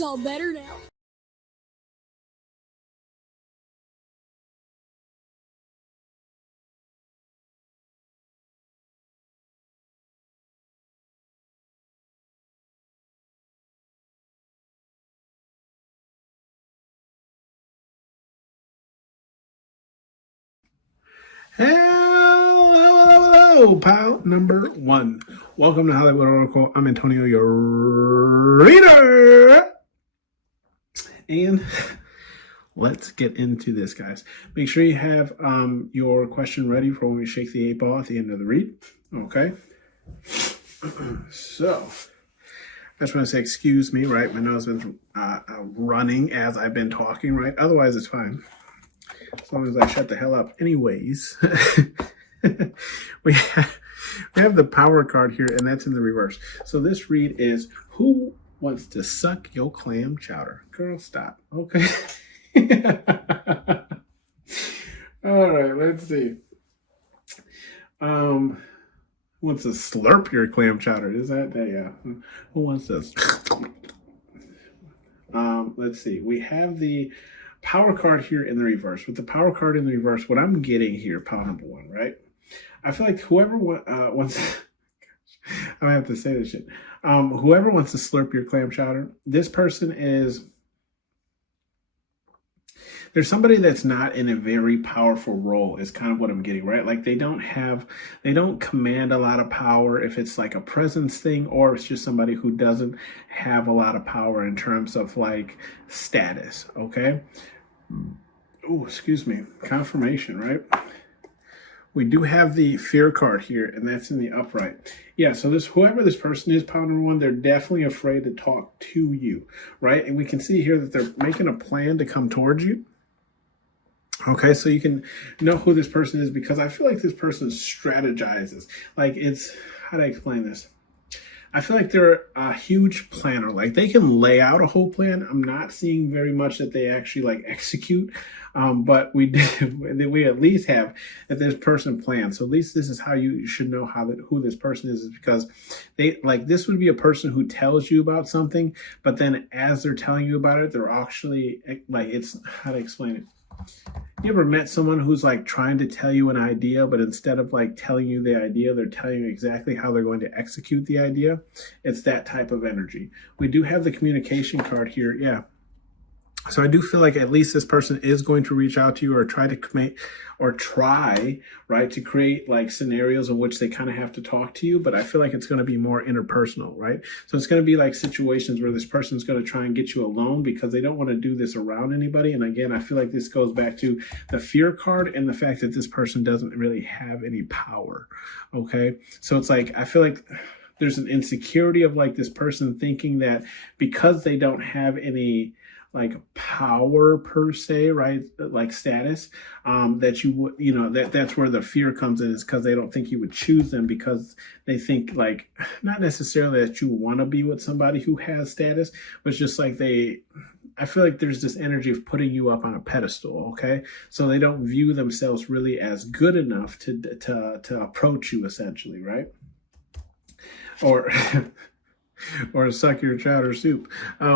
It's all better now. Hello, pal number one. Welcome to Hollywood Oracle. I'm Antonio, your reader. And let's get into this, guys. Make sure you have your question ready for when we shake the 8 ball at the end of the read. Okay? So, I just want to say excuse me, right? My nose has been running as I've been talking, right? Otherwise, it's fine. As long as I shut the hell up. Anyways, we have the power card here, and that's in the reverse. So this read is, who wants to suck your clam chowder? Girl, stop. Okay. All right, let's see. Who wants to slurp your clam chowder? Is that yeah? Who wants this? Let's see. We have the power card here in the reverse. With the power card in the reverse, what I'm getting here, pile number one, right? I feel like whoever wants, I have to say this shit. Whoever wants to slurp your clam chowder, this person is, there's somebody that's not in a very powerful role is kind of what I'm getting, right? Like they don't command a lot of power if it's like a presence thing, or it's just somebody who doesn't have a lot of power in terms of like status, okay? Oh, excuse me, confirmation, right? We do have the fear card here, and that's in the upright. Yeah, so whoever this person is, pile number one, they're definitely afraid to talk to you, right? And we can see here that they're making a plan to come towards you. Okay, so you can know who this person is because I feel like this person strategizes. Like how do I explain this? I feel like they're a huge planner. Like they can lay out a whole plan. I'm not seeing very much that they actually like execute. But we at least have that this person plans. So at least this is how you should know who this person is because this would be a person who tells you about something, but then as they're telling you about it, they're actually like, how to explain it? You ever met someone who's like trying to tell you an idea, but instead of like telling you the idea, they're telling you exactly how they're going to execute the idea? It's that type of energy. We do have the communication card here. Yeah. So I do feel like at least this person is going to reach out to you or try, right, to create like scenarios in which they kind of have to talk to you. But I feel like it's going to be more interpersonal, right? So it's going to be like situations where this person's going to try and get you alone because they don't want to do this around anybody. And again, I feel like this goes back to the fear card and the fact that this person doesn't really have any power. Okay. So it's like, I feel like there's an insecurity of like this person thinking that because they don't have any like power per se, right? Like status, that you would, that's where the fear comes in, is because they don't think you would choose them because they think like, not necessarily that you want to be with somebody who has status, but it's just like I feel like there's this energy of putting you up on a pedestal, okay? So they don't view themselves really as good enough to approach you essentially, right? Or suck your chowder soup.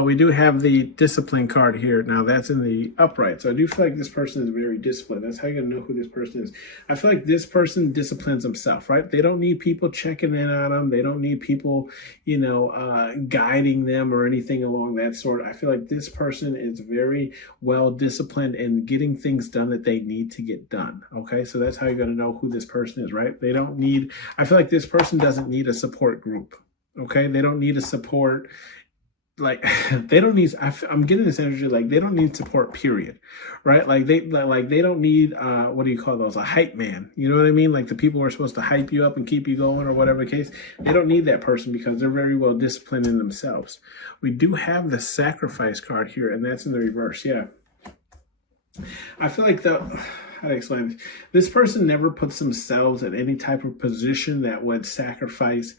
We do have the discipline card here. Now that's in the upright. So I do feel like this person is very disciplined. That's how you're going to know who this person is. I feel like this person disciplines himself, right? They don't need people checking in on them. They don't need people, guiding them or anything along that sort. I feel like this person is very well disciplined in getting things done that they need to get done. Okay. So that's how you're going to know who this person is, right? I feel like this person doesn't need a support group. Okay, they don't need a support, like they don't need, I'm getting this energy like they don't need support, period, right? Like they don't need what do you call those, a hype man, you know what I mean? Like the people who are supposed to hype you up and keep you going or whatever the case. They don't need that person because they're very well disciplined in themselves. We do have the sacrifice card here, and that's in the reverse. Yeah, I feel like how to explain this person never puts themselves in any type of position that would sacrifice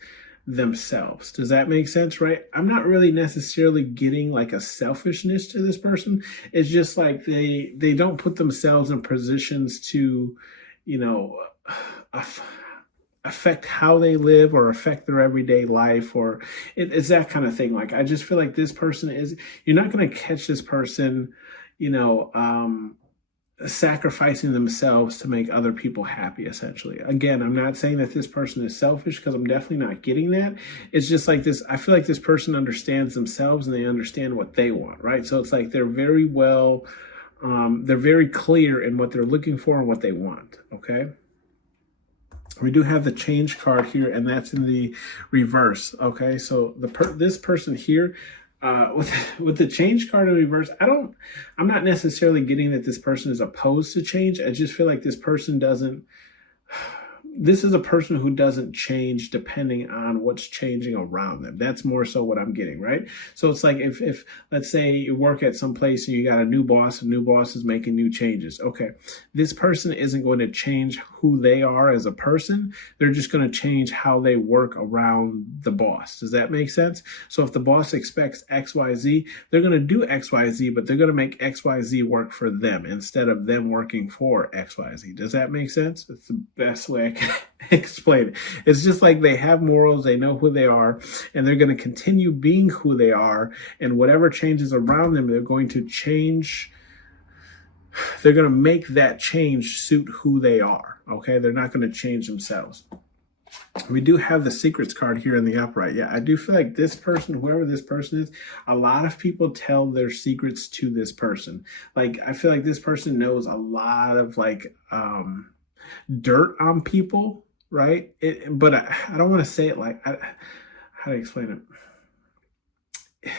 themselves. Does that make sense, right? I'm not really necessarily getting like a selfishness to this person. It's just like they don't put themselves in positions to, affect how they live or affect their everyday life, or it's that kind of thing. Like, I just feel like this person is, you're not going to catch this person, you know, sacrificing themselves to make other people happy, essentially. Again, I'm not saying that this person is selfish, because I'm definitely not getting that. It's just like this, I feel like this person understands themselves and they understand what they want, right? So it's like they're very well, they're very clear in what they're looking for and what they want, okay? We do have the change card here, and that's in the reverse. Okay, so this person here, with the change card in reverse, I'm not necessarily getting that this person is opposed to change. I just feel like this person doesn't. This is a person who doesn't change depending on what's changing around them. That's more so what I'm getting, right? So it's like if let's say you work at some place and you got a new boss is making new changes. Okay, this person isn't going to change who they are as a person. They're just going to change how they work around the boss. Does that make sense? So if the boss expects XYZ, they're going to do XYZ, but they're going to make XYZ work for them instead of them working for XYZ. Does that make sense? It's the best way I can explain it. It's just like they have morals, they know who they are, and they're going to continue being who they are, and whatever changes around them, they're going to change. They're going to make that change suit who they are. Okay, they're not going to change themselves. We do have the secrets card here in the upright. Yeah, I do feel like this person, whoever this person is, a lot of people tell their secrets to this person. Like, I feel like this person knows a lot of like dirt on people, right? But I don't want to say it like, how to explain it?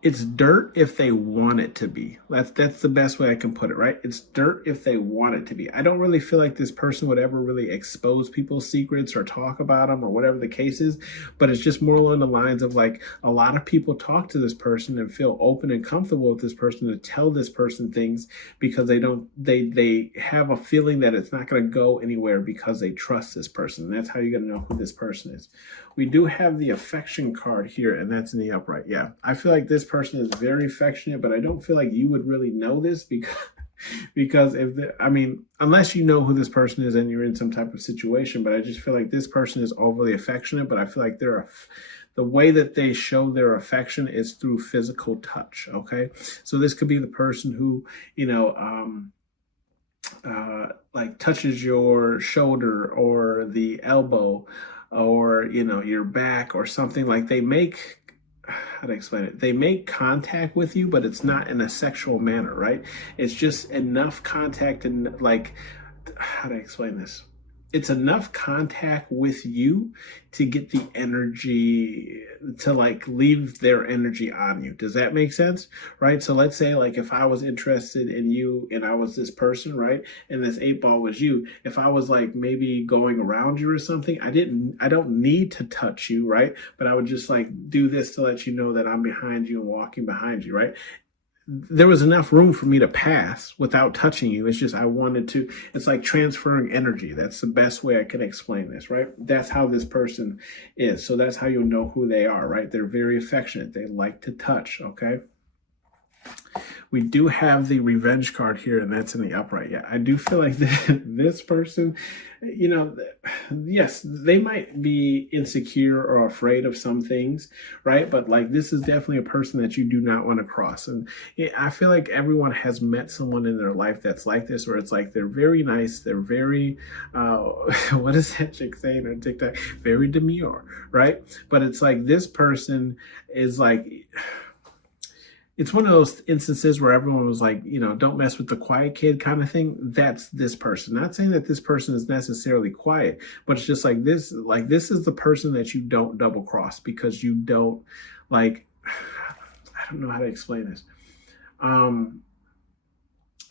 It's dirt if they want it to be. That's the best way I can put it, right? It's dirt if they want it to be. I don't really feel like this person would ever really expose people's secrets or talk about them or whatever the case is, but it's just more along the lines of like, a lot of people talk to this person and feel open and comfortable with this person to tell this person things because they have a feeling that it's not going to go anywhere because they trust this person. And that's how you're going to know who this person is. We do have the affection card here, and that's in the upright. Yeah, I feel like this person is very affectionate, but I don't feel like you would really know this because unless you know who this person is and you're in some type of situation, but I just feel like this person is overly affectionate, but I feel like the way that they show their affection is through physical touch, okay? So this could be the person who, like touches your shoulder or the elbow or, your back or something. Like they make, how to explain it? They make contact with you, but it's not in a sexual manner, right? It's just enough contact and like, how to explain this? It's enough contact with you to get the energy to like leave their energy on you. Does that make sense? Right? So let's say like if I was interested in you and I was this person, right? And this 8-ball was you. If I was like maybe going around you or something, I don't need to touch you, right? But I would just like do this to let you know that I'm behind you and walking behind you, right? There was enough room for me to pass without touching you. It's just I wanted to. It's like transferring energy. That's the best way I can explain this, right? That's how this person is. So that's how you'll know who they are, right? They're very affectionate. They like to touch, okay? We do have the revenge card here, and that's in the upright. Yeah, I do feel like this person, yes, they might be insecure or afraid of some things, right? But like this is definitely a person that you do not want to cross. And I feel like everyone has met someone in their life that's like this, where it's like they're very nice, they're very, what is that chick saying on TikTok? Very demure, right? But it's like this person is like, it's one of those instances where everyone was like, don't mess with the quiet kid kind of thing. That's this person. Not saying that this person is necessarily quiet, but it's just like this is the person that you don't double cross because you don't like, I don't know how to explain this.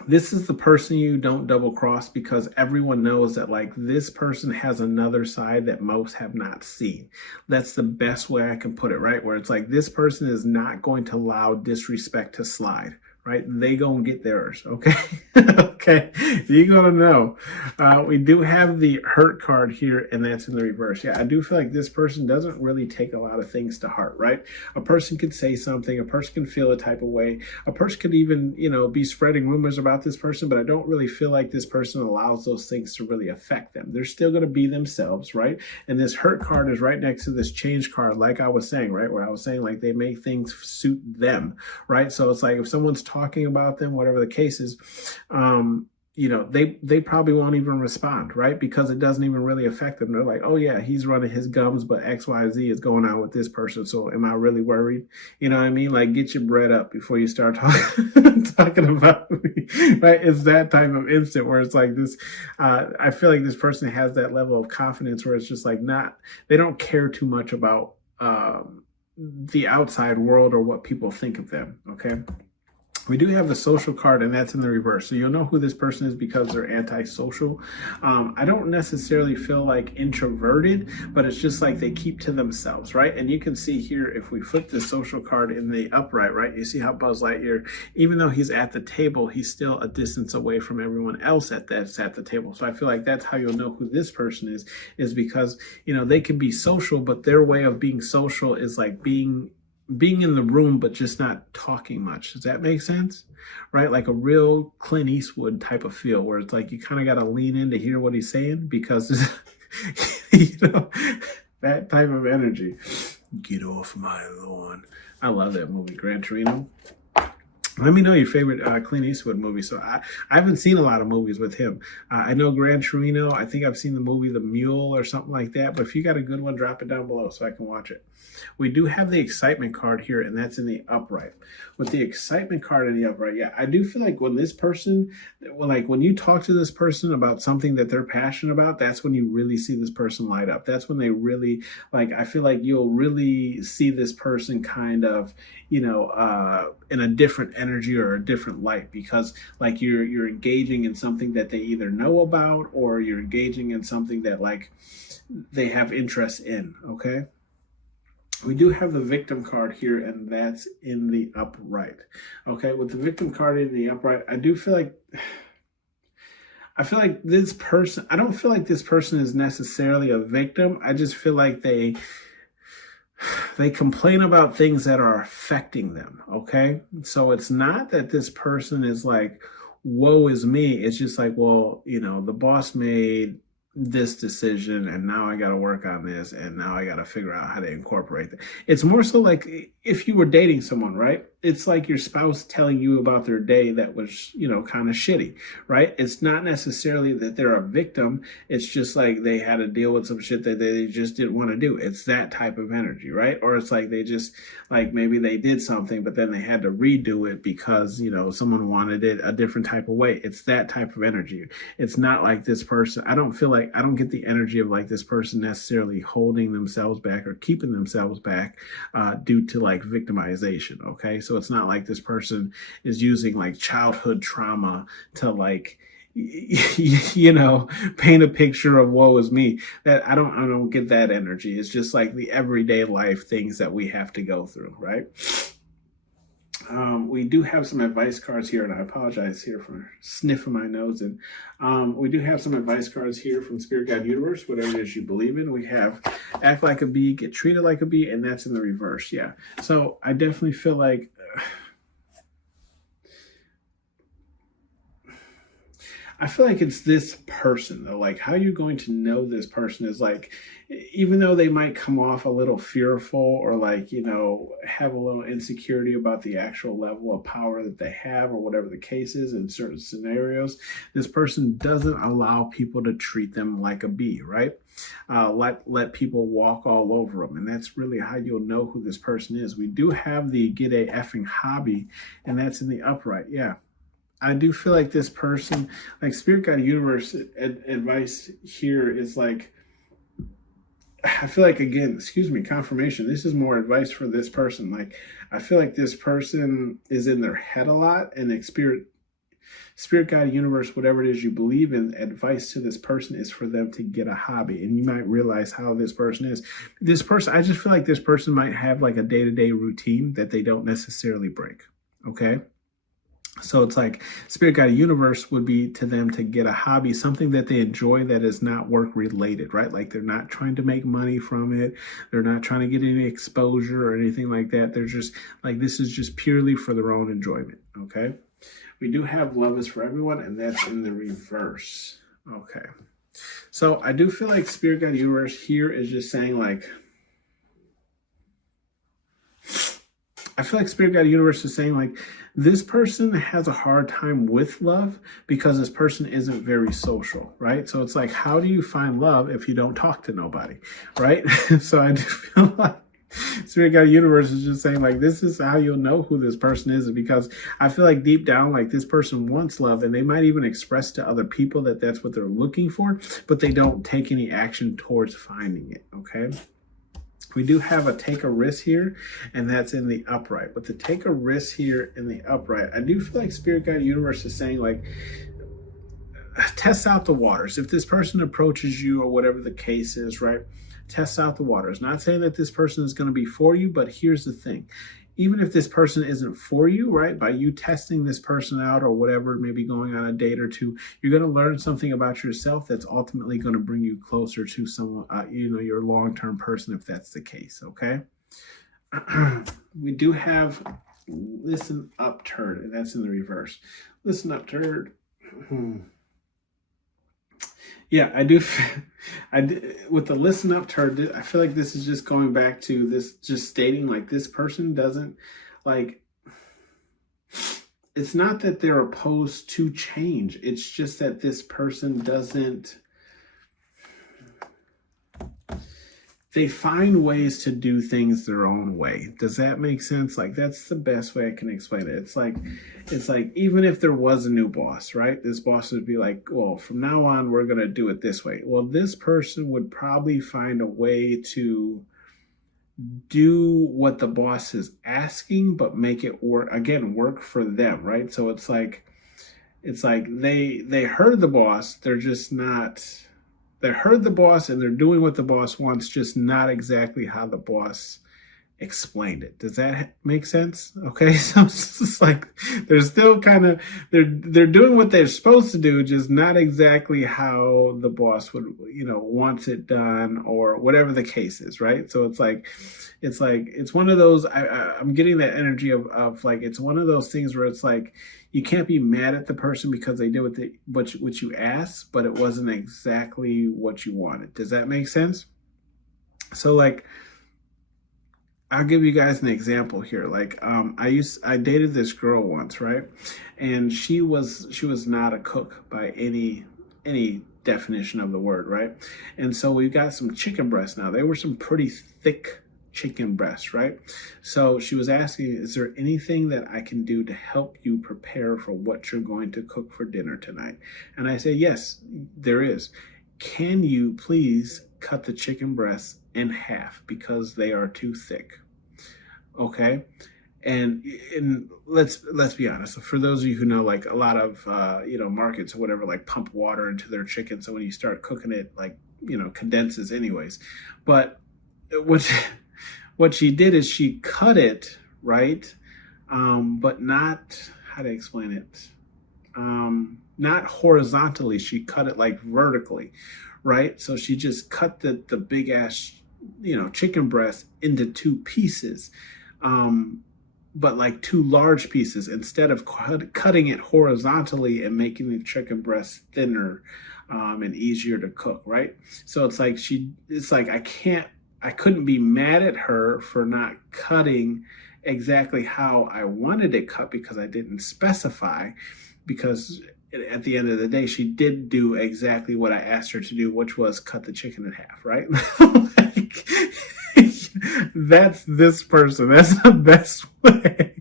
This is the person you don't double cross because everyone knows that like this person has another side that most have not seen. That's the best way I can put it, right? Where it's like this person is not going to allow disrespect to slide, right? They gonna get theirs, okay? Okay, you're gonna know. We do have the hurt card here, and that's in the reverse. Yeah, I do feel like this person doesn't really take a lot of things to heart, right? A person could say something, a person can feel a type of way, a person could even, be spreading rumors about this person, but I don't really feel like this person allows those things to really affect them. They're still gonna be themselves, right? And this hurt card is right next to this change card, like I was saying, right? Where I was saying like they make things suit them, right? So it's like if someone's talking about them, whatever the case is, they probably won't even respond, right? Because it doesn't even really affect them. They're like, oh yeah, he's running his gums, but XYZ is going on with this person. So am I really worried? You know what I mean? Like, get your bread up before you start talking about me, right? It's that type of instant where it's like this. I feel like this person has that level of confidence where it's just like they don't care too much about the outside world or what people think of them. Okay. We do have the social card, and that's in the reverse. So you'll know who this person is because they're antisocial. I don't necessarily feel like introverted, but it's just like they keep to themselves, right? And you can see here, if we flip the social card in the upright, right? You see how Buzz Lightyear, even though he's at the table, he's still a distance away from everyone else that's at the table. So I feel like that's how you'll know who this person is because, they can be social, but their way of being social is like being in the room, but just not talking much. Does that make sense? Right? Like a real Clint Eastwood type of feel where it's like you kind of got to lean in to hear what he's saying because, that type of energy. Get off my lawn. I love that movie, Gran Torino. Let me know your favorite Clint Eastwood movie. So I haven't seen a lot of movies with him. I know Gran Torino. I think I've seen the movie The Mule or something like that. But if you got a good one, drop it down below so I can watch it. We do have the excitement card here, and that's in the upright. With the excitement card in the upright, yeah, I do feel like when this person, when you talk to this person about something that they're passionate about, that's when you really see this person light up. That's when they really, I feel like you'll really see this person kind of, in a different energy or a different light because you're engaging in something that they either know about or you're engaging in something that they have interest in. Okay. We do have the victim card here, and that's in the upright. Okay, with the victim card in the upright, I feel like this person, I don't feel like this person is necessarily a victim. I just feel like they complain about things that are affecting them. Okay, so it's not that this person is like, woe is me. It's just like, well, the boss made this decision and now I got to work on this and now I got to figure out how to incorporate that. It's more so like if you were dating someone, right? It's like your spouse telling you about their day that was, kind of shitty, right? It's not necessarily that they're a victim. It's just like they had to deal with some shit that they just didn't want to do. It's that type of energy, right? Or it's like they just, maybe they did something, but then they had to redo it because, someone wanted it a different type of way. It's that type of energy. It's not like this person. I don't get the energy of this person necessarily holding themselves back or keeping themselves back due to victimization. Okay. So it's not like this person is using childhood trauma to paint a picture of woe is me. That I don't get that energy. It's just the everyday life things that we have to go through. Right. We do have some advice cards here, and I apologize here for sniffing my nose. And we do have some advice cards here from Spirit Guide Universe, whatever it is you believe in. We have act like a bee, get treated like a bee, and that's in the reverse. Yeah. So I definitely feel like it's this person though. How you're going to know this person is even though they might come off a little fearful or have a little insecurity about the actual level of power that they have or whatever the case is in certain scenarios, this person doesn't allow people to treat them like a bee, right? Let people walk all over them. And that's really how you'll know who this person is. We do have the get a effing hobby, and that's in the upright. Yeah. I do feel like this person, Spirit Guide Universe advice here is I feel like, again, excuse me, confirmation. This is more advice for this person. I feel like this person is in their head a lot, and Spirit Guide Universe, whatever it is you believe in, advice to this person is for them to get a hobby. And you might realize how this person is. This person, I just feel like this person might have a day-to-day routine that they don't necessarily break. Okay. So it's like spirit guide universe would be to them to get a hobby, something that they enjoy that is not work related, right? Like they're not trying to make money from it. They're not trying to get any exposure or anything like that. They're just like, this is just purely for their own enjoyment. Okay. We do have love is for everyone, and that's in the reverse. Okay. So I do feel like spirit guide universe here is just saying like, I feel like spirit guide universe is saying like, this person has a hard time with love because this person isn't very social, right? So it's like, how do you find love if you don't talk to nobody, right? So I do feel like spirit guide universe is just saying like, this is how you'll know who this person is, because I feel like deep down, like this person wants love, and they might even express to other people that that's what they're looking for, but they don't take any action towards finding it. Okay. We do have a take a risk here, and that's in the upright. But to take a risk here in the upright, I do feel like spirit guide universe is saying like, test out the waters. If this person approaches you or whatever the case is, right? Test out the waters. Not saying that this person is going to be for you, but here's the thing. Even if this person isn't for you, right, by you testing this person out or whatever, maybe going on a date or two, you're going to learn something about yourself that's ultimately going to bring you closer to someone, your long-term person, if that's the case, okay? We do have listen up turd, and that's in the reverse. Listen up turd. Yeah, I do. With the listen up turd, I feel like this is just going back to this, just stating like this person doesn't like. It's not that they're opposed to change. It's just that this person doesn't. They find ways to do things their own way. Does that make sense? Like, that's the best way I can explain it. It's like even if there was a new boss, right? This boss would be like, well, from now on, we're going to do it this way. Well, this person would probably find a way to do what the boss is asking, but make it work for them, right? So it's like they heard the boss. They're just not. They heard the boss and they're doing what the boss wants, just not exactly how the boss explained it. Does that make sense? Okay, so it's just like they're still kind of they're doing what they're supposed to do, just not exactly how the boss would wants it done or whatever the case is, right? So it's one of those. I'm getting that energy of like, it's one of those things where it's like, you can't be mad at the person because they did what you asked, but it wasn't exactly what you wanted. Does that make sense? So like, I'll give you guys an example here. Like, I dated this girl once, right? And she was not a cook by any definition of the word, right? And so we got some chicken breasts. Now, they were some pretty thick chicken breasts, right? So she was asking, is there anything that I can do to help you prepare for what you're going to cook for dinner tonight? And I say, yes, there is. Can you please cut the chicken breasts in half because they are too thick? Okay. And let's be honest. For those of you who know, like a lot of markets or whatever, like pump water into their chicken, so when you start cooking it, like condenses anyways. But what she did is she cut it right, but not, how to explain it, not horizontally. She cut it like vertically, right? So she just cut the big ass chicken breast into two pieces. But like two large pieces, instead of cutting it horizontally and making the chicken breast thinner and easier to cook, right? So it's like I couldn't be mad at her for not cutting exactly how I wanted it cut because I didn't specify, because at the end of the day, she did do exactly what I asked her to do, which was cut the chicken in half, right? That's this person. That's the best way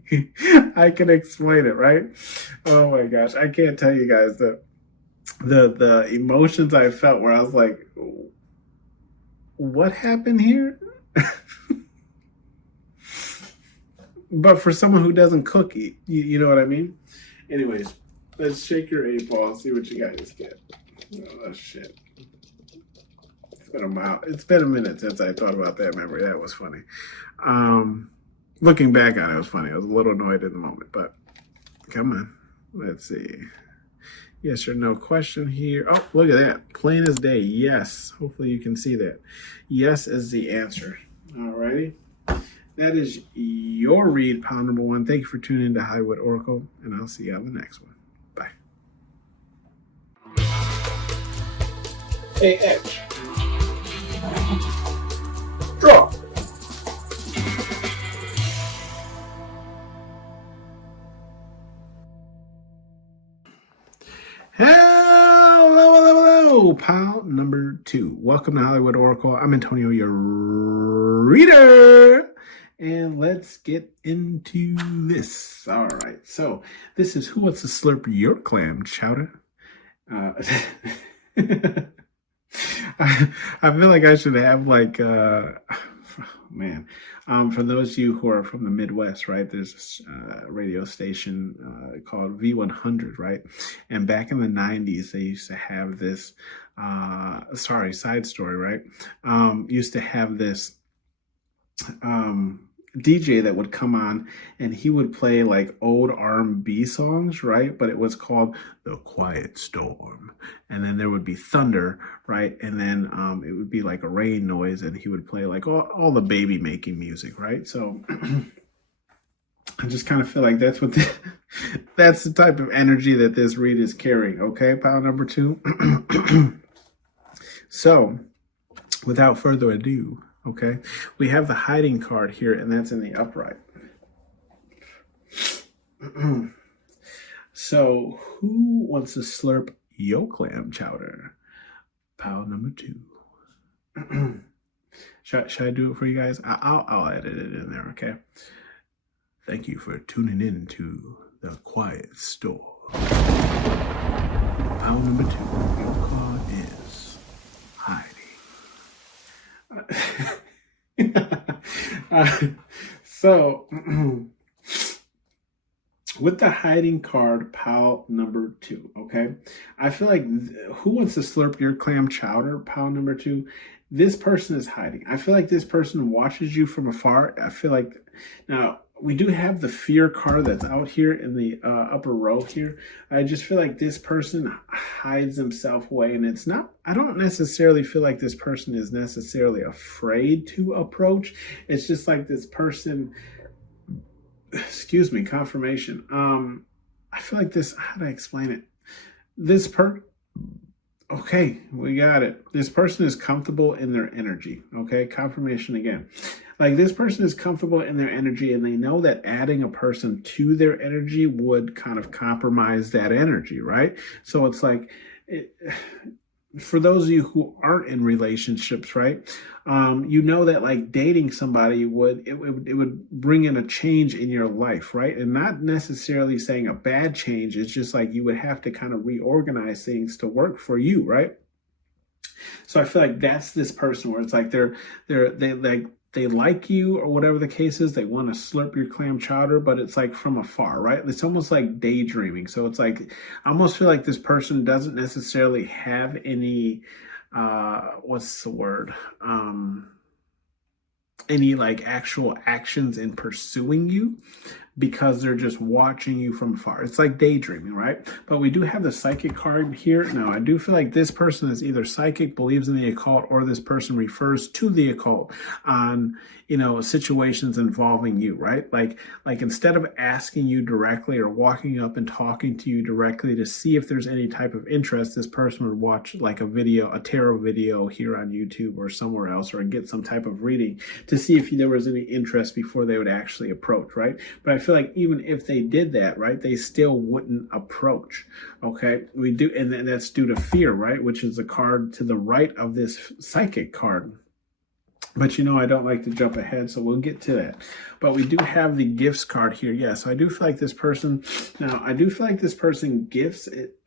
I can explain it, right? Oh my gosh. I can't tell you guys the emotions I felt where I was like, what happened here? But for someone who doesn't cook, you know what I mean? Anyways, let's shake your 8-ball and see what you guys get. Oh, shit. It's been a minute since I thought about that memory. That was funny. Looking back on it, it was funny. I was a little annoyed in the moment, but come on. Let's see. Yes or no question here. Oh, look at that. Plain as day. Yes. Hopefully you can see that. Yes is the answer. Alrighty. That is your read, pile number 1. Thank you for tuning in to Hollywood Oracle, and I'll see you on the next one. Bye. Hey, Edge. Draw. Hello, pile number 2. Welcome to Hollywood Oracle. I'm Antonio, your reader. And let's get into this. All right. So this is Who Wants to Slurp Your Clam, Chowder? I feel like I should have like, man, for those of you who are from the Midwest, right, there's this radio station called V100, right? And back in the 90s, they used to have this, side story, right? Used to have this DJ that would come on, and he would play like old R&B songs, right? But it was called The Quiet Storm. And then there would be thunder, right? And then it would be like a rain noise, and he would play like all the baby making music, right? So I just kind of feel like that's what that's the type of energy that this read is carrying. Okay, pile number 2. So without further ado, okay, we have the hiding card here, and that's in the upright. So, who wants to slurp your clam chowder? Pile number 2. Should I do it for you guys? I'll edit it in there, okay? Thank you for tuning in to The Quiet Storm. Pile number 2, your card is hiding. So with the hiding card, pile number 2, okay, I feel like Who Wants to Slurp Your Clam Chowder, pile number 2, this person is hiding. I feel like this person watches you from afar. I feel like, now we do have the fear card that's out here in the upper row here. I just feel like this person hides himself away, and it's not, I don't necessarily feel like this person is necessarily afraid to approach. It's just like this person, excuse me, confirmation. I feel like this, how do I explain it? Okay, we got it. This person is comfortable in their energy. Okay, confirmation again. Like, this person is comfortable in their energy, and they know that adding a person to their energy would kind of compromise that energy, right? So it's like, for those of you who aren't in relationships, right? You know that like dating somebody would bring in a change in your life, right? And not necessarily saying a bad change. It's just like you would have to kind of reorganize things to work for you, right? So I feel like that's this person where it's like they like you or whatever the case is. They want to slurp your clam chowder, but it's like from afar, right? It's almost like daydreaming. So it's like, I almost feel like this person doesn't necessarily have any, what's the word? Any like actual actions in pursuing you, because they're just watching you from afar. It's like daydreaming, right? But we do have the psychic card here. Now, I do feel like this person is either psychic, believes in the occult, or this person refers to the occult on, situations involving you, right? Like instead of asking you directly or walking up and talking to you directly to see if there's any type of interest, this person would watch like a tarot video here on YouTube or somewhere else, or get some type of reading to see if there was any interest before they would actually approach, right? But I feel like even if they did that, right, they still wouldn't approach. Okay, we do, and that's due to fear, right, which is the card to the right of this psychic card. But I don't like to jump ahead, so we'll get to that. But we do have the gifts card here. Yeah, so I do feel like this person, gifts it.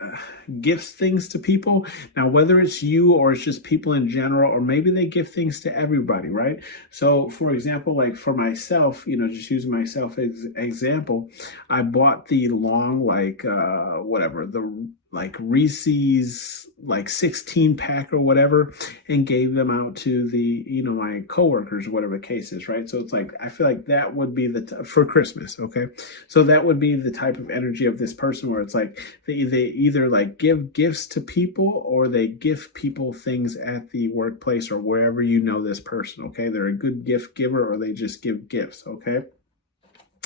gifts things to people. Now, whether it's you or it's just people in general, or maybe they give things to everybody, right? So, for example, like for myself, just using myself as example, I bought the long, like, whatever, the like Reese's like 16 pack or whatever, and gave them out to the, my coworkers or whatever the case is, right? So it's like, I feel like that would be for Christmas, okay? So that would be the type of energy of this person where it's like they either like give gifts to people or they gift people things at the workplace or wherever this person, okay? They're a good gift giver or they just give gifts, okay?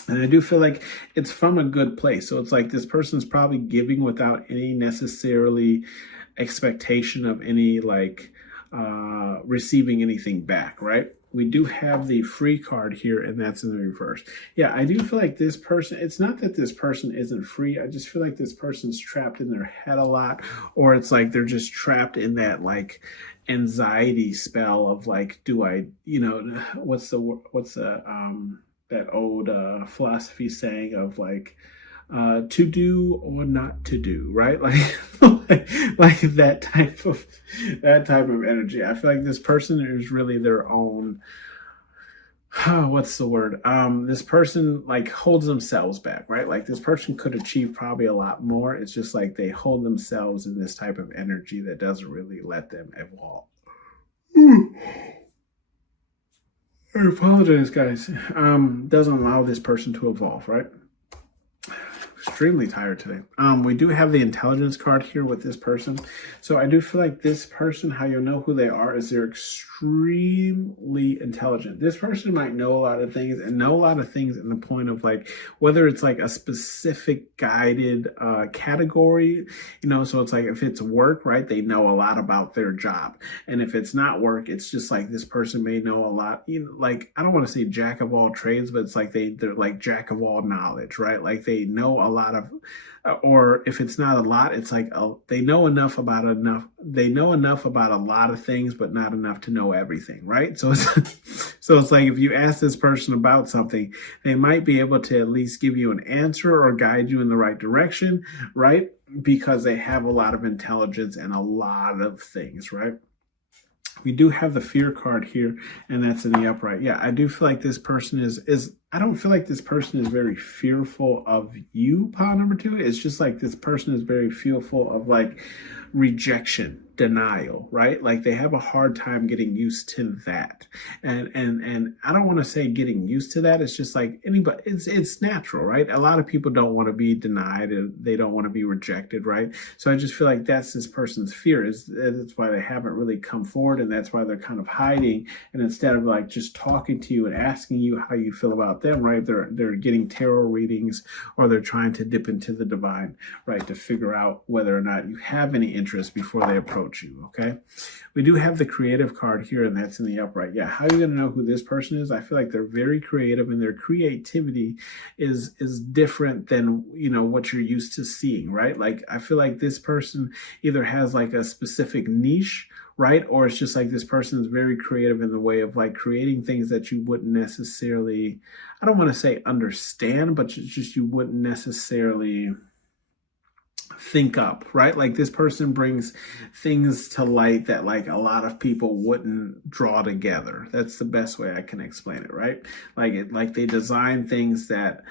And I do feel like it's from a good place. So it's like this person's probably giving without any necessarily expectation of any like receiving anything back, right? We do have the free card here, and that's in the reverse. Yeah, I do feel like this person, it's not that this person isn't free. I just feel like this person's trapped in their head a lot, or it's like they're just trapped in that like anxiety spell of like, do I, what's the that old philosophy saying of like to do or not to do, right? Like that type of energy. I feel like this person is really their own what's the word? This person like holds themselves back, right? Like this person could achieve probably a lot more. It's just like they hold themselves in this type of energy that doesn't really let them evolve. I apologize, guys. Doesn't allow this person to evolve, right? Extremely tired today. We do have the intelligence card here with this person. So I do feel like this person, how you'll know who they are is they're extremely intelligent. This person might know a lot of things and know a lot of things in the point of like, whether it's like a specific guided category, so it's like if it's work, right, they know a lot about their job. And if it's not work, it's just like this person may know a lot, like, I don't want to say jack of all trades, but it's like they're like jack of all knowledge, right? Like they know a lot of, or if it's not a lot, it's like they know enough about a lot of things, but not enough to know everything, right? So it's like if you ask this person about something, they might be able to at least give you an answer or guide you in the right direction, right? Because they have a lot of intelligence and a lot of things, right? We do have the fear card here, and that's in the upright. Yeah, I do feel like this person I don't feel like this person is very fearful of you, pile number 2. It's just like this person is very fearful of like rejection, denial, right? Like they have a hard time getting used to that. And I don't want to say getting used to that. It's just like anybody, it's natural, right? A lot of people don't want to be denied and they don't want to be rejected, right? So I just feel like that's this person's fear. That's why they haven't really come forward, and that's why they're kind of hiding. And instead of like just talking to you and asking you how you feel about them, right? They're getting tarot readings, or they're trying to dip into the divine, right? To figure out whether or not you have any interest before they approach you, okay? We do have the creative card here, and that's in the upright. Yeah, how are you going to know who this person is? I feel like they're very creative, and their creativity is different than, what you're used to seeing, right? Like, I feel like this person either has like a specific niche, right? Or it's just like this person is very creative in the way of like creating things that you wouldn't necessarily, I don't want to say understand, but just you wouldn't necessarily think up, right? Like this person brings things to light that like a lot of people wouldn't draw together. That's the best way I can explain it, right? Like they design things that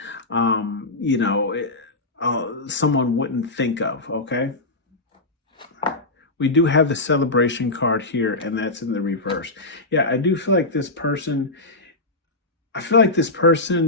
someone wouldn't think of, okay? We do have the celebration card here, and that's in the reverse. Yeah, I do feel like this person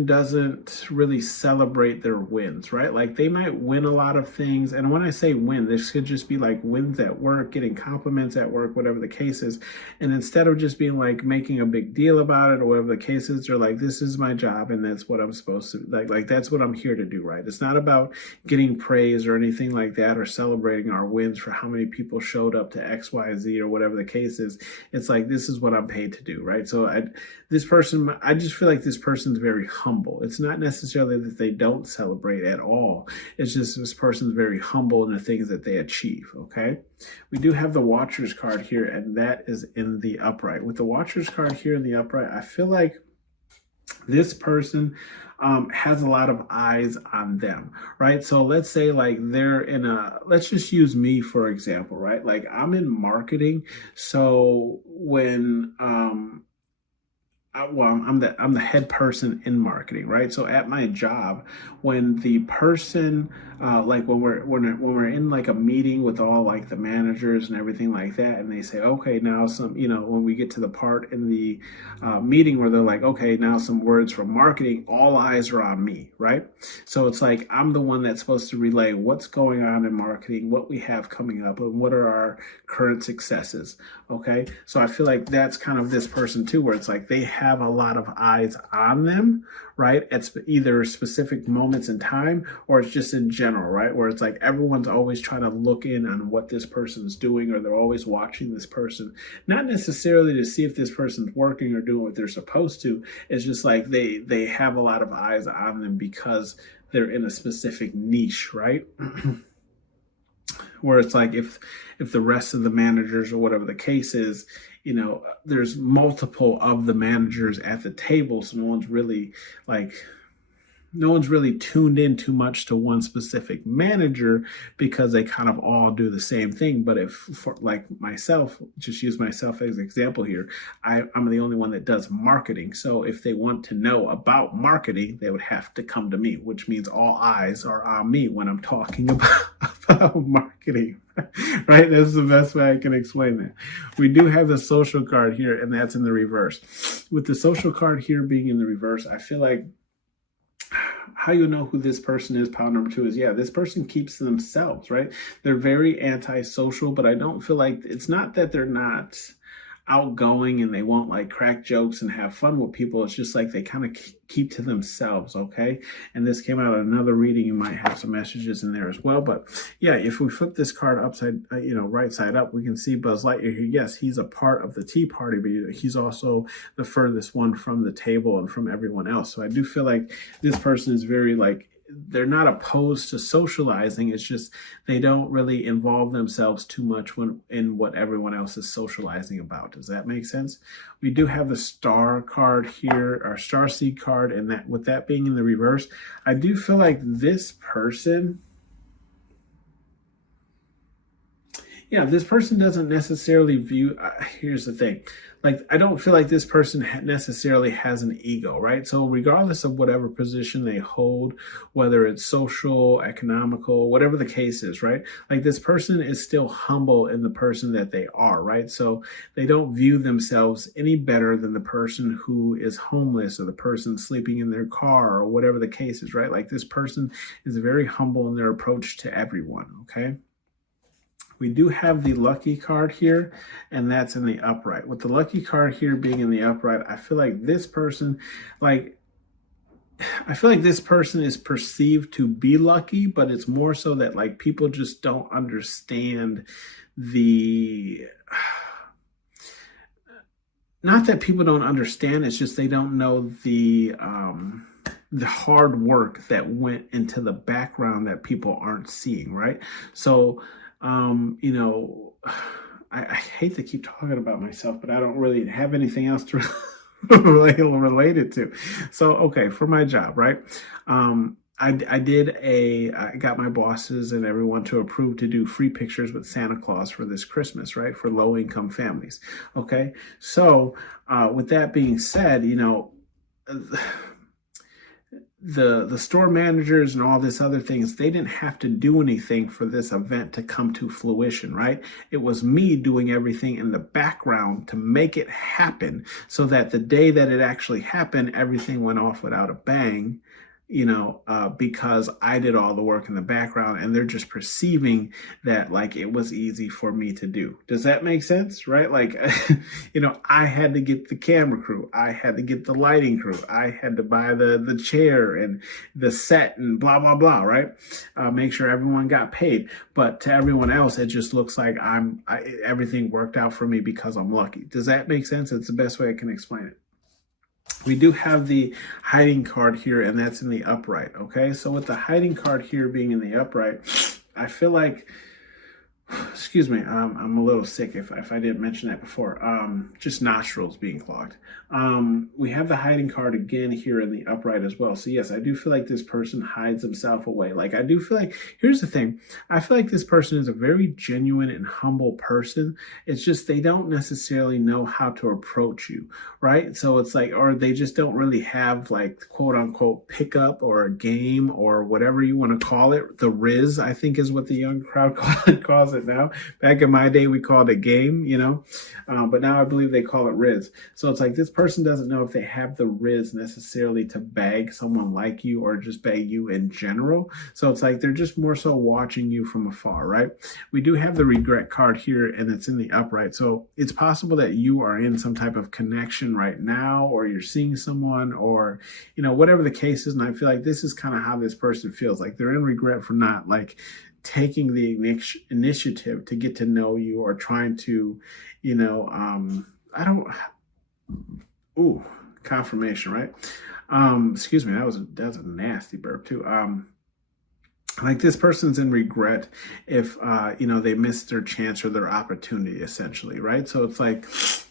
doesn't really celebrate their wins, right? Like they might win a lot of things. And when I say win, this could just be like wins at work, getting compliments at work, whatever the case is. And instead of just being like making a big deal about it or whatever the case is, they're like, this is my job and that's what I'm supposed to, like that's what I'm here to do, right? It's not about getting praise or anything like that or celebrating our wins for how many people showed up to X, Y, Z or whatever the case is. It's like, this is what I'm paid to do, right? So I just feel like this person's very humble. It's not necessarily that they don't celebrate at all. It's just this person's very humble in the things that they achieve, okay? We do have the Watcher's card here, and that is in the upright. With the Watcher's card here in the upright, I feel like This person has a lot of eyes on them, right? So let's say like they're in let's just use me for example, right? Like I'm in marketing. So when well, I'm the head person in marketing, right? So at my job, when the person like when we're in like a meeting with all like the managers and everything like that, and they say, okay, now some, when we get to the part in the meeting where they're like, okay, now some words from marketing, all eyes are on me, right? So it's like I'm the one that's supposed to relay what's going on in marketing, what we have coming up, and what are our current successes. Okay, so I feel like that's kind of this person too, where it's like they have a lot of eyes on them, right? At either specific moments in time or it's just in general, right? Where it's like everyone's always trying to look in on what this person's doing, or they're always watching this person, not necessarily to see if this person's working or doing what they're supposed to. It's just like they have a lot of eyes on them because they're in a specific niche, right? Where it's like if the rest of the managers or whatever the case is, there's multiple of the managers at the table, so no one's really tuned in too much to one specific manager because they kind of all do the same thing. But if, for like myself, just use myself as an example here, I'm the only one that does marketing. So if they want to know about marketing, they would have to come to me, which means all eyes are on me when I'm talking about marketing. Right? That's the best way I can explain that. We do have the social card here, and that's in the reverse. With the social card here being in the reverse, I feel like how you know who this person is, pile number 2 is, this person keeps to themselves, right? They're very antisocial, but I don't feel like, it's not that they're not outgoing and they won't like crack jokes and have fun with people. It's just like they kind of keep to themselves, okay? And this came out in another reading. You might have some messages in there as well. But yeah, if we flip this card upside, right side up, we can see Buzz Lightyear here. Yes, he's a part of the Tea Party, but he's also the furthest one from the table and from everyone else. So I do feel like this person is very like, they're not opposed to socializing. It's just they don't really involve themselves too much in what everyone else is socializing about. Does that make sense? We do have the star card here, our star seed card, and that with that being in the reverse, I do feel like this person, this person doesn't necessarily view, here's the thing, like, I don't feel like this person necessarily has an ego, right? So regardless of whatever position they hold, whether it's social, economical, whatever the case is, right? Like this person is still humble in the person that they are, right? So they don't view themselves any better than the person who is homeless or the person sleeping in their car or whatever the case is, right? Like this person is very humble in their approach to everyone, okay? We do have the lucky card here, and that's in the upright. With the lucky card here being in the upright, I feel like this person, is perceived to be lucky, but it's more so that like people just don't understand not that people don't understand, it's just they don't know the hard work that went into the background that people aren't seeing, right? So I hate to keep talking about myself, but I don't really have anything else to relate it to. So, okay, for my job, right? I got my bosses and everyone to approve to do free pictures with Santa Claus for this Christmas, right? For low income families. Okay. So, with that being said, the store managers and all this other things, they didn't have to do anything for this event to come to fruition, right? It was me doing everything in the background to make it happen so that the day that it actually happened, everything went off without a bang, because I did all the work in the background and they're just perceiving that like it was easy for me to do. Does that make sense? Right? Like, I had to get the camera crew. I had to get the lighting crew. I had to buy the chair and the set and blah, blah, blah, right? Make sure everyone got paid. But to everyone else, it just looks like everything worked out for me because I'm lucky. Does that make sense? It's the best way I can explain it. We do have the hiding card here, and that's in the upright, okay? So with the hiding card here being in the upright, I feel like Excuse me, I'm a little sick if I didn't mention that before. Just nostrils being clogged. We have the hiding card again here in the upright as well. So yes, I do feel like this person hides himself away. Like I do feel like, here's the thing. I feel like this person is a very genuine and humble person. It's just they don't necessarily know how to approach you, right? So it's like, or they just don't really have like quote unquote pickup or a game or whatever you want to call it. The Riz, I think, is what the young crowd calls it now. Back in my day, we called it game, but now I believe they call it Riz. So it's like this person doesn't know if they have the Riz necessarily to bag someone like you or just bag you in general. So it's like they're just more so watching you from afar, right? We do have the regret card here, and it's in the upright. So it's possible that you are in some type of connection right now, or you're seeing someone, or whatever the case is. And I feel like this is kind of how this person feels. Like they're in regret for not like taking the initiative to get to know you, or trying to, confirmation, right? Excuse me, that's a nasty burp too. Like this person's in regret if they missed their chance or their opportunity, essentially, right? So it's like,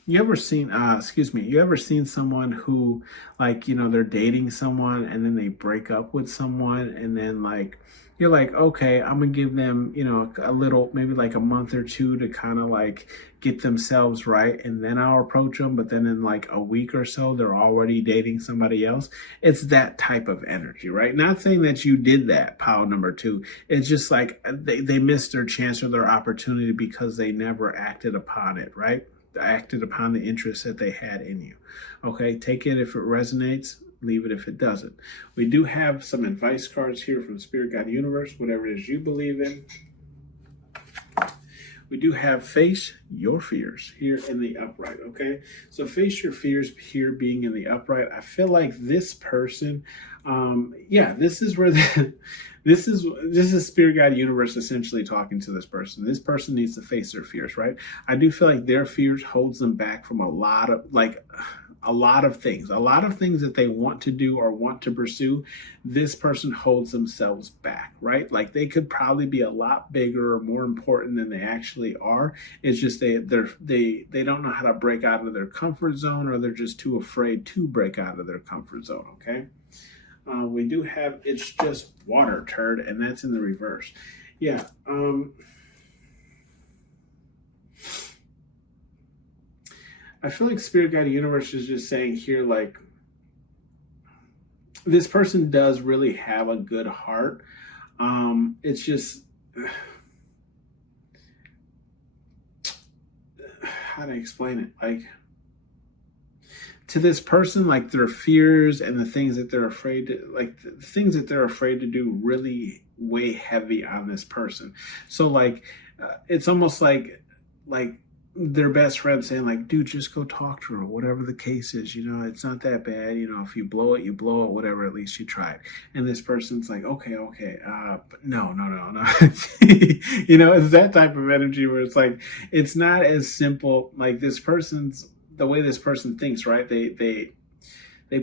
you ever seen someone who, like, they're dating someone and then they break up with someone, and then like you're like, okay, I'm gonna give them, a little, maybe like a month or two to kind of like get themselves right, and then I'll approach them. But then in like a week or so, they're already dating somebody else. It's that type of energy, right? Not saying that you did that, pile number two. It's just like they missed their chance or their opportunity because they never acted upon it, right? Acted upon the interest that they had in you. Okay, take it if it resonates, leave it if it doesn't. We do have some advice cards here from Spirit Guide Universe, whatever it is you believe in. We do have face your fears here in the upright, okay? So face your fears here being in the upright. I feel like this person, this is where this is Spirit Guide Universe essentially talking to this person. This person needs to face their fears, right? I do feel like their fears holds them back from a lot of things that they want to do or want to pursue. This person holds themselves back, right? Like they could probably be a lot bigger or more important than they actually are. It's just they don't know how to break out of their comfort zone, or they're just too afraid to break out of their comfort zone. Okay. We do have it's just water turd, and that's in the reverse. Yeah. I feel like Spirit Guide Universe is just saying here, like, this person does really have a good heart. It's just, how to explain it? Like, to this person, like their fears and the things that they're afraid to, like the things that they're afraid to do really weigh heavy on this person. So like, it's almost like their best friend saying like, dude, just go talk to her, whatever the case is, it's not that bad. If you blow it, whatever, at least you tried. And this person's like, okay. But no. It's that type of energy where it's like, it's not as simple. Like the way this person thinks, right? They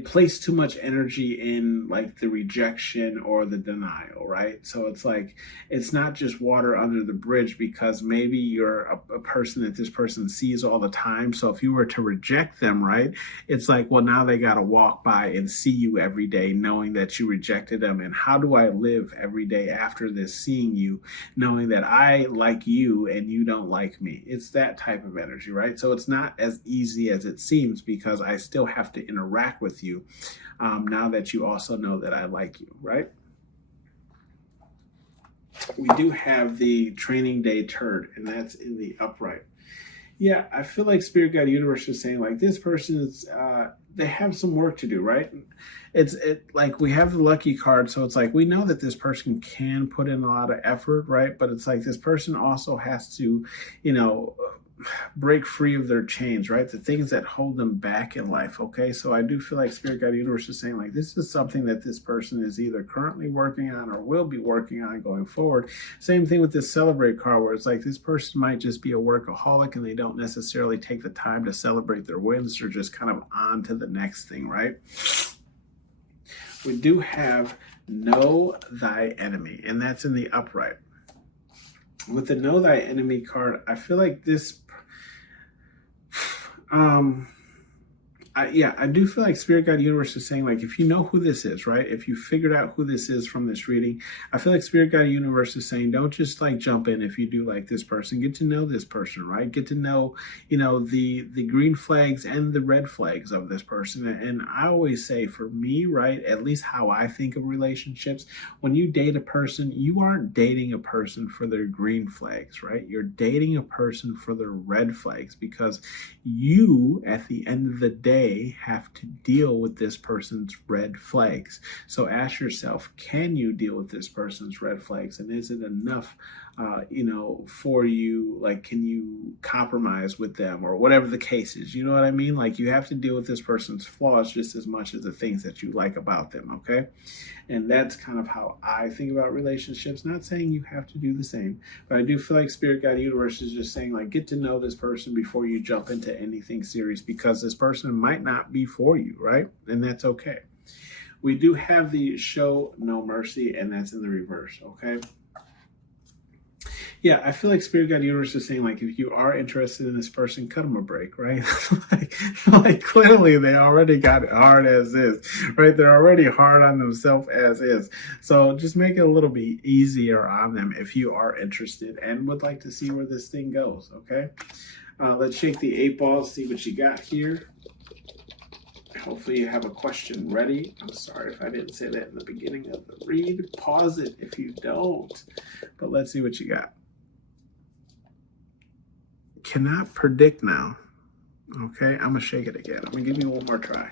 place too much energy in like the rejection or the denial, right? So it's like, it's not just water under the bridge, because maybe you're a person that this person sees all the time. So if you were to reject them, right, it's like, well, now they got to walk by and see you every day knowing that you rejected them. And how do I live every day after this, seeing you, knowing that I like you and you don't like me? It's that type of energy, right? So it's not as easy as it seems, because I still have to interact with you, now that you also know that I like you, right? We do have the training day turd, and that's in the upright. Yeah, I feel like Spirit Guide Universe is saying like this person is they have some work to do, right? It's like we have the lucky card, so it's like we know that this person can put in a lot of effort, right? But it's like this person also has to, break free of their chains, right? The things that hold them back in life. Okay, so I do feel like Spirit Guide Universe is saying like this is something that this person is either currently working on or will be working on going forward. Same thing with this celebrate card, where it's like this person might just be a workaholic and they don't necessarily take the time to celebrate their wins. They're just kind of on to the next thing, right? We do have know thy enemy, and that's in the upright. With the Know Thy Enemy card, I feel like this, I do feel like Spirit Guide Universe is saying, like, if you know who this is, right? If you figured out who this is from this reading, I feel like Spirit Guide Universe is saying, don't just like jump in if you do like this person. Get to know this person, right? Get to know, the green flags and the red flags of this person. And I always say, for me, right, at least how I think of relationships, when you date a person, you aren't dating a person for their green flags, right? You're dating a person for their red flags, because you, at the end of the day, have to deal with this person's red flags. So ask yourself, can you deal with this person's red flags? And is it enough, for you? Like, can you compromise with them, or whatever the case is? You know what I mean? Like, you have to deal with this person's flaws just as much as the things that you like about them, okay? And that's kind of how I think about relationships. Not saying you have to do the same, but I do feel like Spirit Guide Universe is just saying, like, get to know this person before you jump into anything serious, because this person might not be for you, right? And that's okay. We do have the Show No Mercy, and that's in the reverse, okay? Yeah, I feel like Spirit Guide Universe is saying, like, if you are interested in this person, cut them a break, right? like clearly they already got it hard as is, right? They're already hard on themselves as is. So just make it a little bit easier on them if you are interested and would like to see where this thing goes, okay? Let's shake the 8 ball, see what you got here. Hopefully you have a question ready. I'm sorry if I didn't say that in the beginning of the read. Pause it if you don't. But let's see what you got. Cannot predict now. Okay, I'm gonna shake it again. I'm gonna give you one more try.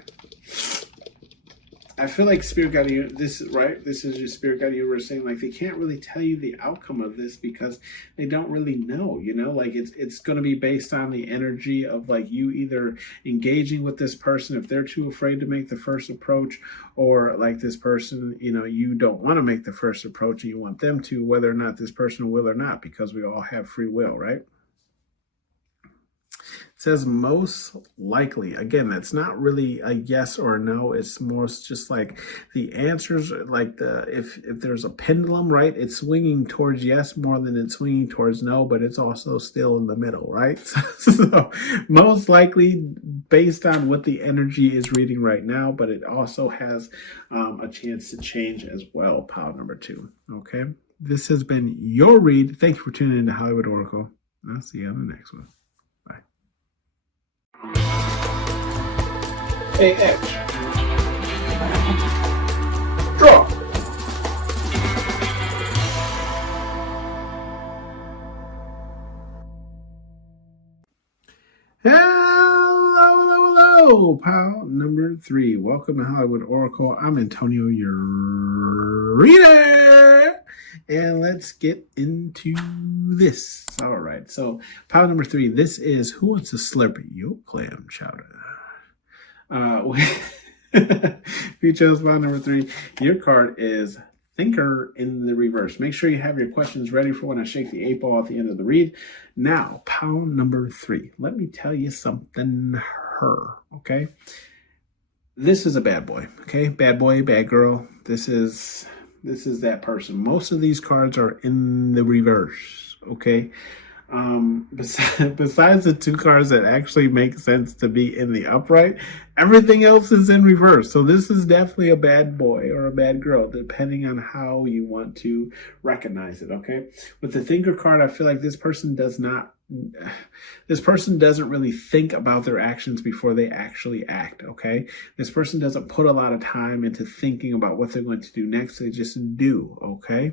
I feel like Spirit Guide, this is your Spirit Guide Universe saying, like, they can't really tell you the outcome of this because they don't really know, like it's going to be based on the energy of, like, you either engaging with this person if they're too afraid to make the first approach, or like this person, you don't want to make the first approach and you want them to, whether or not this person will or not, because we all have free will, right? It says most likely. Again, that's not really a yes or a no. It's more just like the answers, like if there's a pendulum, right? It's swinging towards yes more than it's swinging towards no, but it's also still in the middle, right? So most likely based on what the energy is reading right now, but it also has a chance to change as well, pile number 2, okay? This has been your read. Thank you for tuning in to Hollywood Oracle. I'll see you on the next one. Hey, X. Draw. Hello, pal number 3. Welcome to Hollywood Oracle. I'm Antonio, your reader. And let's get into this. All right. So, pile number 3. This is Who Wants to Slurp Your Clam Chowder? If you chose pile number 3, your card is Thinker in the reverse. Make sure you have your questions ready for when I shake the 8 ball at the end of the read. Now, pile number 3. Let me tell you something, okay? This is a bad boy, okay? Bad boy, bad girl. This is that person. Most of these cards are in the reverse, okay? Besides the 2 cards that actually make sense to be in the upright, everything else is in reverse. So this is definitely a bad boy or a bad girl, depending on how you want to recognize it, okay? With the Thinker card, I feel like this person doesn't really think about their actions before they actually act, okay? This person doesn't put a lot of time into thinking about what they're going to do next. They just do, okay?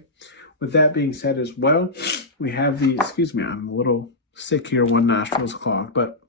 With that being said as well, we have the, excuse me, I'm a little sick here, one nostril's clogged, but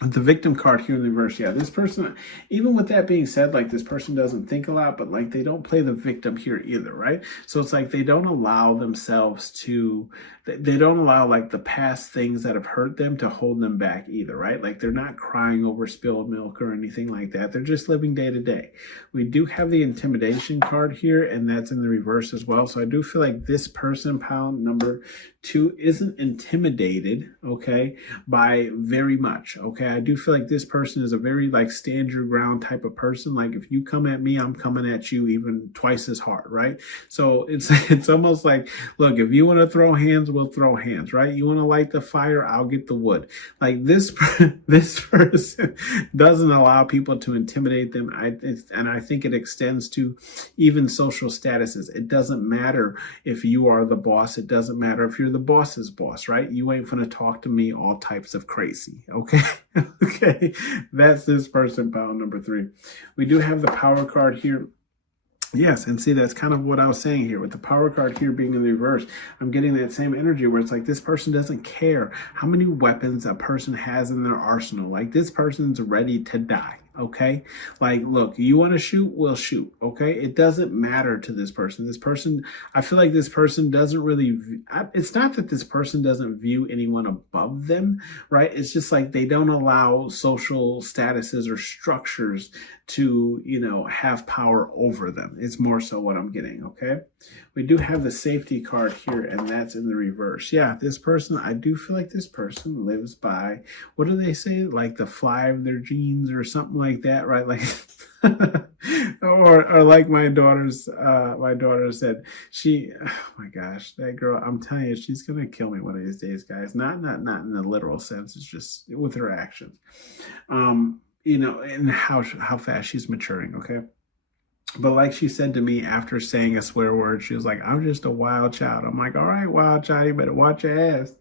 the Victim card here in the reverse, yeah, this person, even with that being said, like, this person doesn't think a lot, but like they don't play the victim here either, right? So it's like they don't allow themselves to, they don't allow like the past things that have hurt them to hold them back either, right? Like they're not crying over spilled milk or anything like that. They're just living day to day. We do have the Intimidation card here, and that's in the reverse as well. So I do feel like this person, pile number 2, isn't intimidated, okay, by very much, okay? I do feel like this person is a very like stand your ground type of person. Like if you come at me, I'm coming at you even twice as hard, right? So it's almost like, look, if you want to throw hands, we'll throw hands, right? You want to light the fire, I'll get the wood. Like this person doesn't allow people to intimidate them. And I think it extends to even social statuses. It doesn't matter if you are the boss. It doesn't matter if you're the boss's boss, right? You ain't gonna talk to me all types of crazy, okay? Okay, that's this person, pile number 3. We do have the power card here. Yes, and see, that's kind of what I was saying here with the power card here being in the reverse. I'm getting that same energy where it's like this person doesn't care how many weapons a person has in their arsenal. Like this person's ready to die. Okay, like, look, you want to shoot, we'll shoot. Okay, it doesn't matter to this person. This person, I feel like this person doesn't really, it's not that this person doesn't view anyone above them, right? It's just like they don't allow social statuses or structures to, you know, have power over them. It's more so what I'm getting. Okay, we do have the safety card here, and that's in the reverse. Yeah, this person, I do feel like this person lives by, what do they say, like the fly of their genes or something like that, right? Like or like my daughter said, she, oh my gosh, that girl, I'm telling you, she's gonna kill me one of these days, guys. Not in the literal sense, it's just with her actions, you know, and how fast she's maturing. Okay, but like she said to me after saying a swear word, she was like, I'm just a wild child. I'm like, all right, wild child, you better watch your ass.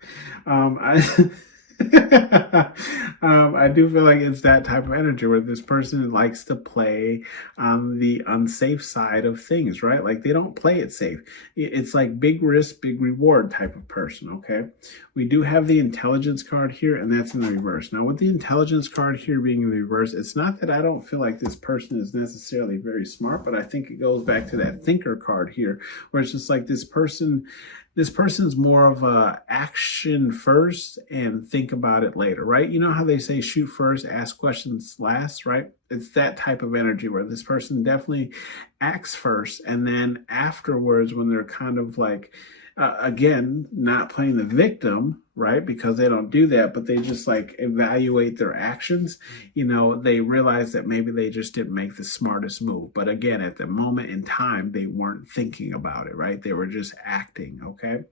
I do feel like it's that type of energy where this person likes to play on the unsafe side of things, right? Like they don't play it safe. It's like big risk, big reward type of person, okay? We do have the intelligence card here, and that's in the reverse. Now, with the intelligence card here being in the reverse, it's not that I don't feel like this person is necessarily very smart, but I think it goes back to that thinker card here, where it's just like this person's more of a action first and think about it later, right? You know how they say shoot first, ask questions last, right? It's that type of energy where this person definitely acts first, and then afterwards when they're kind of like, again, not playing the victim, right? Because they don't do that, but they just like evaluate their actions. You know, they realize that maybe they just didn't make the smartest move. But again, at the moment in time, they weren't thinking about it, right? They were just acting, okay?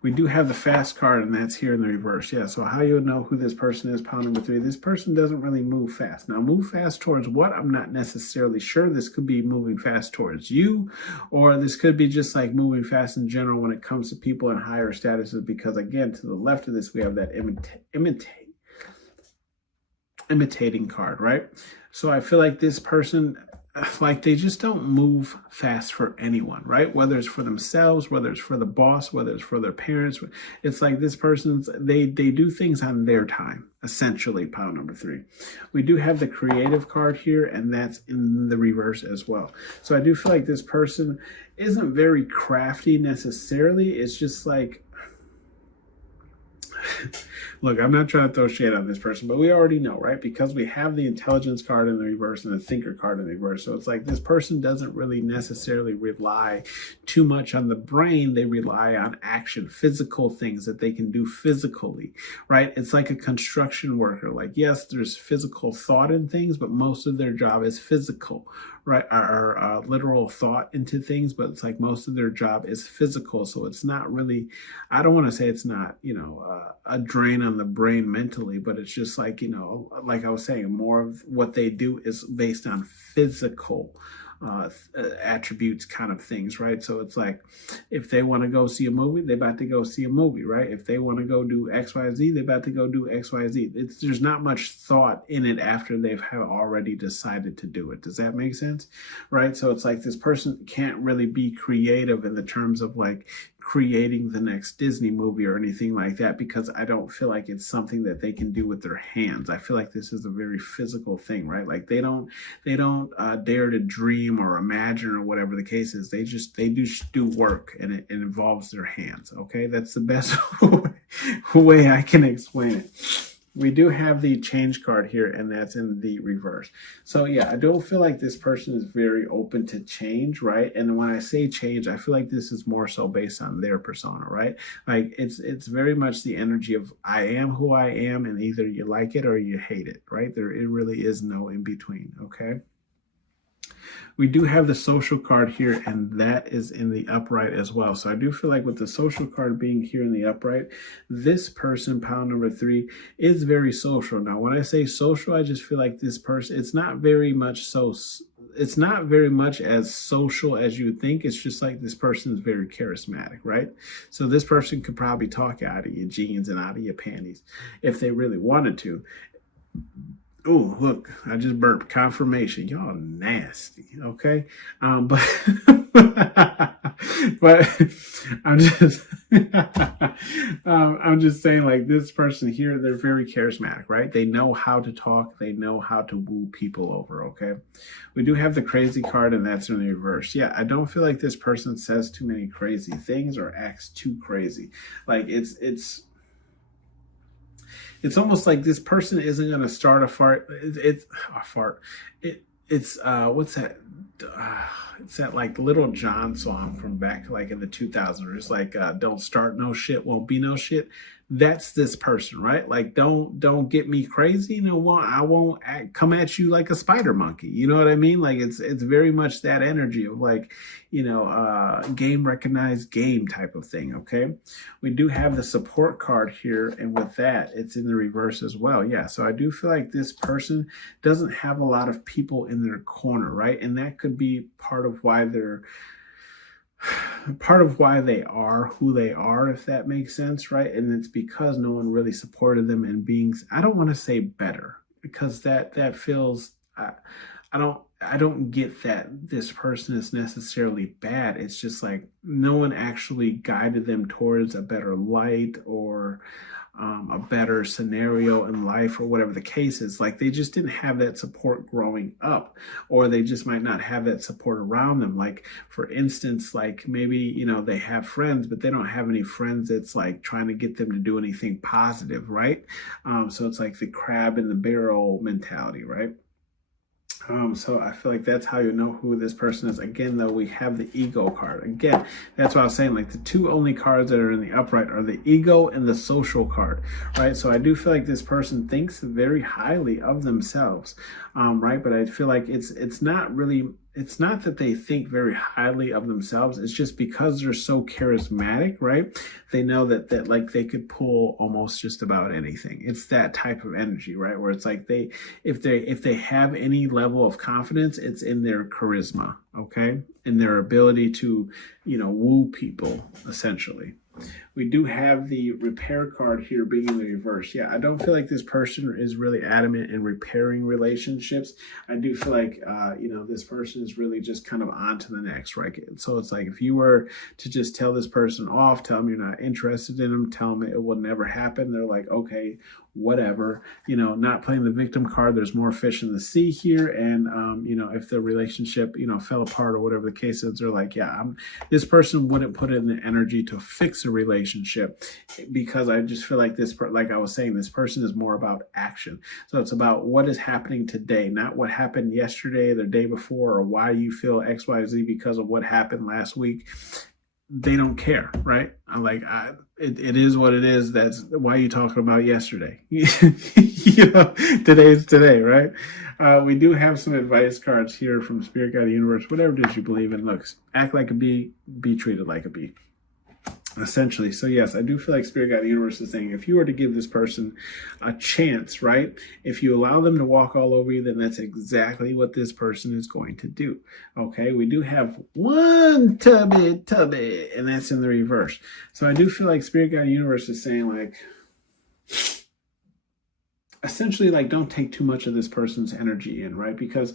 We do have the fast card, and that's here in the reverse. Yeah, so how you would know who this person is, pile number 3. This person doesn't really move fast. Now, move fast towards what? I'm not necessarily sure. This could be moving fast towards you, or this could be just like moving fast in general when it comes to people in higher statuses, because again, to the left of this, we have that imitating card, right? So I feel like this person, like they just don't move fast for anyone, right? Whether it's for themselves, whether it's for the boss, whether it's for their parents. It's like this person's, they do things on their time, essentially, pile number 3. We do have the creative card here, and that's in the reverse as well. So I do feel like this person isn't very crafty necessarily. It's just like, look, I'm not trying to throw shade on this person, but we already know, right? Because we have the intelligence card in the reverse and the thinker card in the reverse. So it's like this person doesn't really necessarily rely too much on the brain. They rely on action, physical things that they can do physically, right? It's like a construction worker. Like, yes, there's physical thought in things, but most of their job is physical, right? Or literal thought into things, but it's like most of their job is physical. So it's not really, I don't want to say it's not, you know, a drain on the brain mentally, but it's just like, you know, like I was saying, more of what they do is based on physical attributes kind of things, right? So it's like if they want to go see a movie, they're about to go see a movie, right? If they want to go do XYZ, they're about to go do XYZ. There's not much thought in it after they've already decided to do it. Does that make sense? Right? So it's like this person can't really be creative in the terms of like creating the next Disney movie or anything like that, because I don't feel like it's something that they can do with their hands. I feel like this is a very physical thing, right? Like they don't dare to dream or imagine or whatever the case is. They do work, and it involves their hands. Okay, that's the best way I can explain it. We do have the change card here, and that's in the reverse. So yeah, I don't feel like this person is very open to change, right? And when I say change, I feel like this is more so based on their persona, right? Like it's very much the energy of I am who I am, and either you like it or you hate it, right? It really is no in between, okay? We do have the social card here, and that is in the upright as well. So I do feel like with the social card being here in the upright, this person, pile number 3, is very social. Now, when I say social, I just feel like this person, it's not very much as social as you would think. It's just like this person is very charismatic, right? So this person could probably talk out of your jeans and out of your panties if they really wanted to. Oh, look, I just burped. Confirmation. Y'all nasty, okay? But but I'm just I'm just saying, like, this person here, they're very charismatic, right? They know how to talk. They know how to woo people over, okay? We do have the crazy card, and that's in the reverse. Yeah, I don't feel like this person says too many crazy things or acts too crazy. Like, it's almost like this person isn't going to start a fart. It's a fart. It's what's that? It's that like Little John song from back like in the 2000s. It's like don't start no shit, won't be no shit. That's this person, right? Like don't get me crazy. I won't come at you like a spider monkey. You know what I mean? Like it's very much that energy of like, game recognized game type of thing. Okay, we do have the support card here, and with that, it's in the reverse as well. Yeah, so I do feel like this person doesn't have a lot of people in their corner, right? And that could be part of why they are who they are, if that makes sense, right? And it's because no one really supported them in being, I don't want to say better, because that feels, I don't get that this person is necessarily bad. It's just like no one actually guided them towards a better light or a better scenario in life, or whatever the case is. Like they just didn't have that support growing up, or they just might not have that support around them. Like for instance, like maybe, they have friends, but they don't have any friends that's like trying to get them to do anything positive, right? So it's like the crab in the barrel mentality, right? So I feel like that's how you know who this person is. Again, though, we have the ego card. Again, that's what I was saying. Like the two only cards that are in the upright are the ego and the social card, right? So I do feel like this person thinks very highly of themselves, right? But I feel like it's not really. It's not that they think very highly of themselves. It's just because they're so charismatic, right? They know that like they could pull almost just about anything. It's that type of energy, right? Where it's like if they have any level of confidence, it's in their charisma, okay? In their ability to, woo people, essentially. We do have the repair card here being in the reverse. Yeah, I don't feel like this person is really adamant in repairing relationships. I do feel like, this person is really just kind of on to the next, right? So it's like if you were to just tell this person off, tell them you're not interested in them, tell them it will never happen, they're like, okay, whatever, not playing the victim card. There's more fish in the sea here. And, if the relationship, fell apart or whatever the case is, they're like, yeah, this person wouldn't put in the energy to fix a relationship, because I just feel like like I was saying, this person is more about action. So it's about what is happening today, not what happened yesterday, the day before, or why you feel X, Y, Z because of what happened last week. They don't care, right? It is what it is. That's why you talking about yesterday. Today's today, right? We do have some advice cards here from Spirit Guide Universe. Whatever it is you believe in, looks, act like a bee, be treated like a bee. Essentially. So yes, I do feel like Spirit Guide Universe is saying if you were to give this person a chance, right? If you allow them to walk all over you, then that's exactly what this person is going to do. Okay, we do have one tubby, and that's in the reverse. So I do feel like Spirit Guide Universe is saying like, essentially, like, don't take too much of this person's energy in, right? Because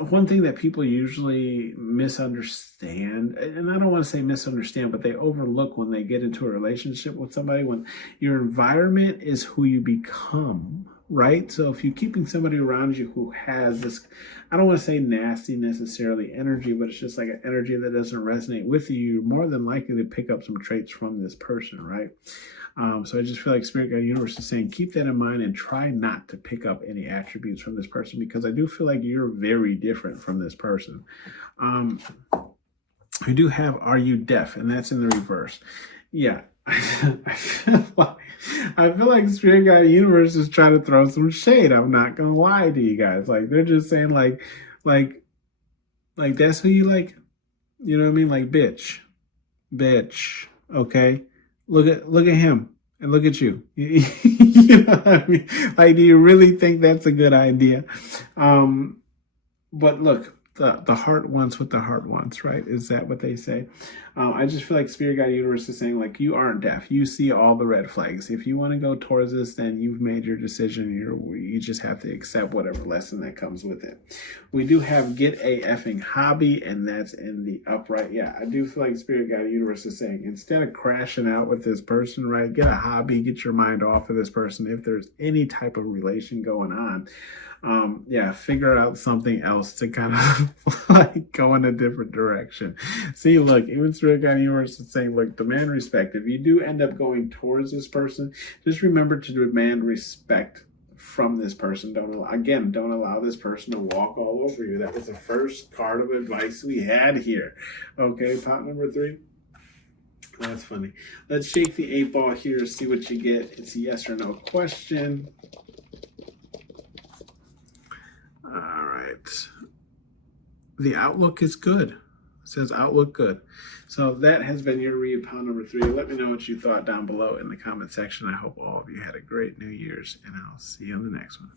one thing that people usually misunderstand, and I don't want to say misunderstand, but they overlook when they get into a relationship with somebody, when your environment is who you become, right? So if you're keeping somebody around you who has this, I don't want to say nasty necessarily energy, but it's just like an energy that doesn't resonate with you, you're more than likely to pick up some traits from this person, right? So I just feel like Spirit Guide Universe is saying, keep that in mind and try not to pick up any attributes from this person, because I do feel like you're very different from this person. We do have Are You Deaf? And that's in the reverse. Yeah. I feel like Spirit Guide Universe is trying to throw some shade. I'm not gonna lie to you guys. Like, they're just saying like that's who you like. You know what I mean? Like, bitch. Okay. Look at him and look at you. You know what I mean? Like, do you really think that's a good idea? But look, the heart wants what the heart wants, right? Is that what they say? I just feel like Spirit Guide Universe is saying, like, you aren't deaf. You see all the red flags. If you want to go towards this, then you've made your decision. You just have to accept whatever lesson that comes with it. We do have Get a Effing Hobby, and that's in the upright. Yeah, I do feel like Spirit Guide Universe is saying, instead of crashing out with this person, right, get a hobby, get your mind off of this person. If there's any type of relation going on, yeah, figure out something else to kind of like go in a different direction. See, look, even Spirit Guide Universe is saying, look, demand respect. If you do end up going towards this person, just remember to demand respect from this person. Don't allow this person to walk all over you. That was the first card of advice we had here. Okay, pot number 3. That's funny. Let's shake the 8-ball here, see what you get. It's a yes or no question. All right. The outlook is good. It says outlook good. So that has been your read, pile number 3. Let me know what you thought down below in the comment section. I hope all of you had a great New Year's, and I'll see you on the next one.